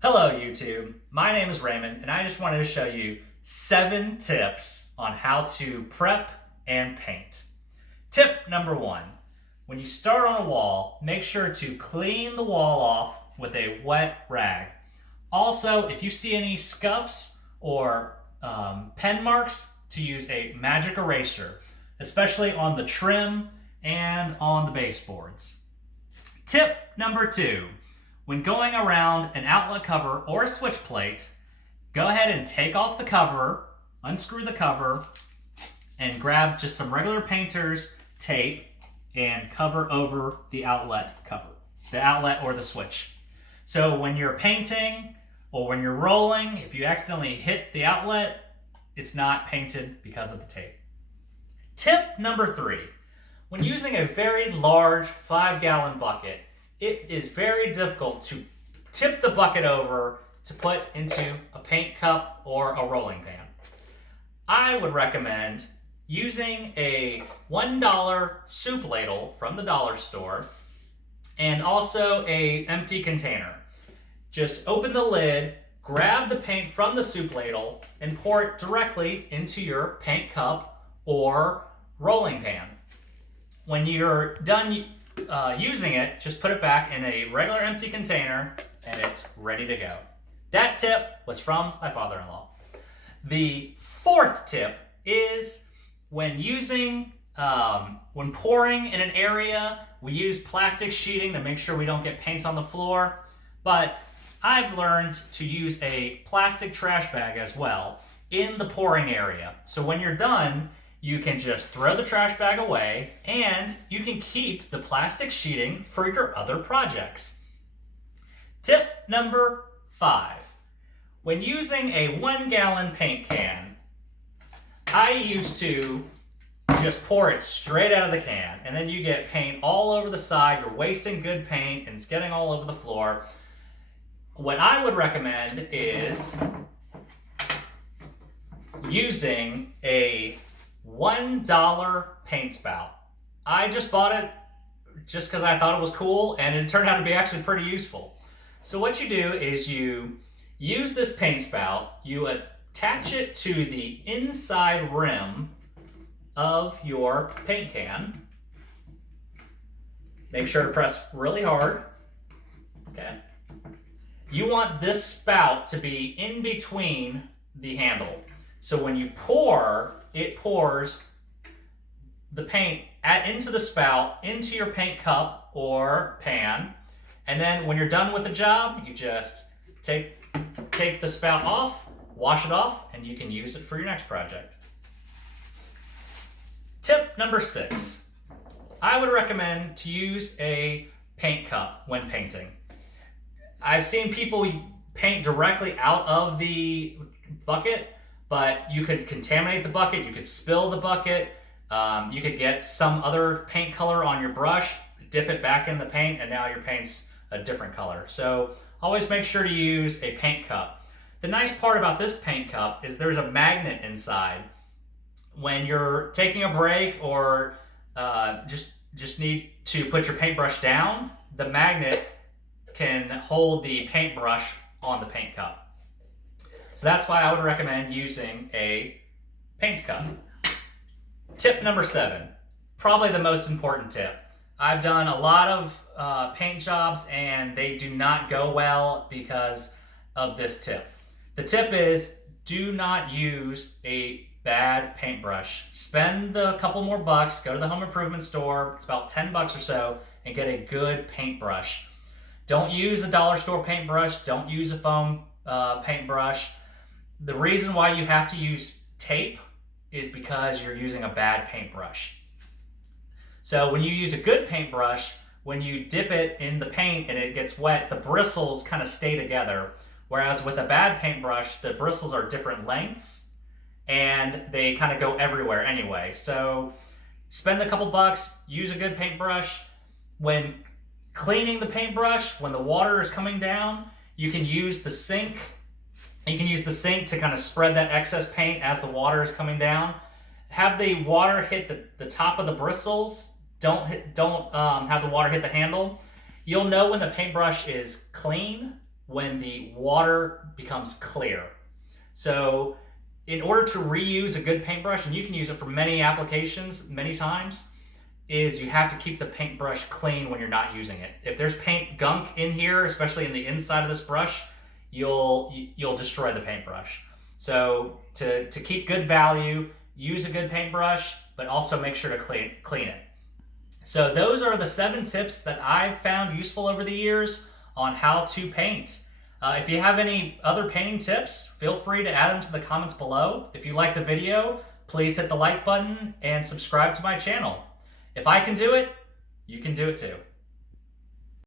Hello YouTube, my name is Raymond and I just wanted to show you 7 tips on how to prep and paint. Tip number 1, when you start on a wall, make sure to clean the wall off with a wet rag. Also, if you see any scuffs or pen marks, to use a magic eraser, especially on the trim and on the baseboards. Tip number 2, when going around an outlet cover or a switch plate, go ahead and take off the cover, unscrew the cover, and grab just some regular painter's tape and cover over the outlet cover, the outlet or the switch. So when you're painting or when you're rolling, if you accidentally hit the outlet, it's not painted because of the tape. Tip number 3, when using a very large 5-gallon bucket, it is very difficult to tip the bucket over to put into a paint cup or a rolling pan. I would recommend using a $1 soup ladle from the dollar store and also an empty container. Just open the lid, grab the paint from the soup ladle, and pour it directly into your paint cup or rolling pan. When you're done using it, just put it back in a regular empty container and it's ready to go. That tip was from my father-in-law. The 4th tip is when pouring in an area, we use plastic sheeting to make sure we don't get paint on the floor, but I've learned to use a plastic trash bag as well in the pouring area. So when you're done, you can just throw the trash bag away and you can keep the plastic sheeting for your other projects. Tip number 5. When using a 1-gallon paint can, I used to just pour it straight out of the can and then you get paint all over the side. You're wasting good paint and it's getting all over the floor. What I would recommend is using a $1 paint spout. I just bought it just because I thought it was cool and it turned out to be actually pretty useful. So what you do is you use this paint spout, you attach it to the inside rim of your paint can. Make sure to press really hard. Okay. You want this spout to be in between the handle. So when you pour, it pours the paint into the spout, into your paint cup or pan. And then when you're done with the job, you just take the spout off, wash it off, and you can use it for your next project. Tip number 6. I would recommend to use a paint cup when painting. I've seen people paint directly out of the bucket, but you could contaminate the bucket, you could spill the bucket, you could get some other paint color on your brush, dip it back in the paint, and now your paint's a different color. So always make sure to use a paint cup. The nice part about this paint cup is there's a magnet inside. When you're taking a break or just need to put your paintbrush down, the magnet can hold the paintbrush on the paint cup. So that's why I would recommend using a paint cup. Tip number 7, probably the most important tip. I've done a lot of paint jobs and they do not go well because of this tip. The tip is do not use a bad paintbrush. Spend a couple more bucks, go to the home improvement store, it's about $10 or so, and get a good paintbrush. Don't use a dollar store paintbrush. Don't use a foam paintbrush. The reason why you have to use tape is because you're using a bad paintbrush. So when you use a good paintbrush, when you dip it in the paint and it gets wet, the bristles kind of stay together. Whereas with a bad paintbrush, the bristles are different lengths and they kind of go everywhere anyway. So spend a couple bucks, use a good paintbrush. When cleaning the paintbrush, when the water is coming down, you can use the sink. You can use the sink to kind of spread that excess paint as the water is coming down. Have the water hit the top of the bristles. Don't have the water hit the handle. You'll know when the paintbrush is clean when the water becomes clear. So in order to reuse a good paintbrush, and you can use it for many applications many times, is you have to keep the paintbrush clean when you're not using it. If there's paint gunk in here, especially in the inside of this brush, you'll destroy the paintbrush. So to keep good value, use a good paintbrush, but also make sure to clean it. So those are the 7 tips that I've found useful over the years on how to paint. If you have any other painting tips, feel free to add them to the comments below. If you like the video, please hit the like button and subscribe to my channel. If I can do it, you can do it too.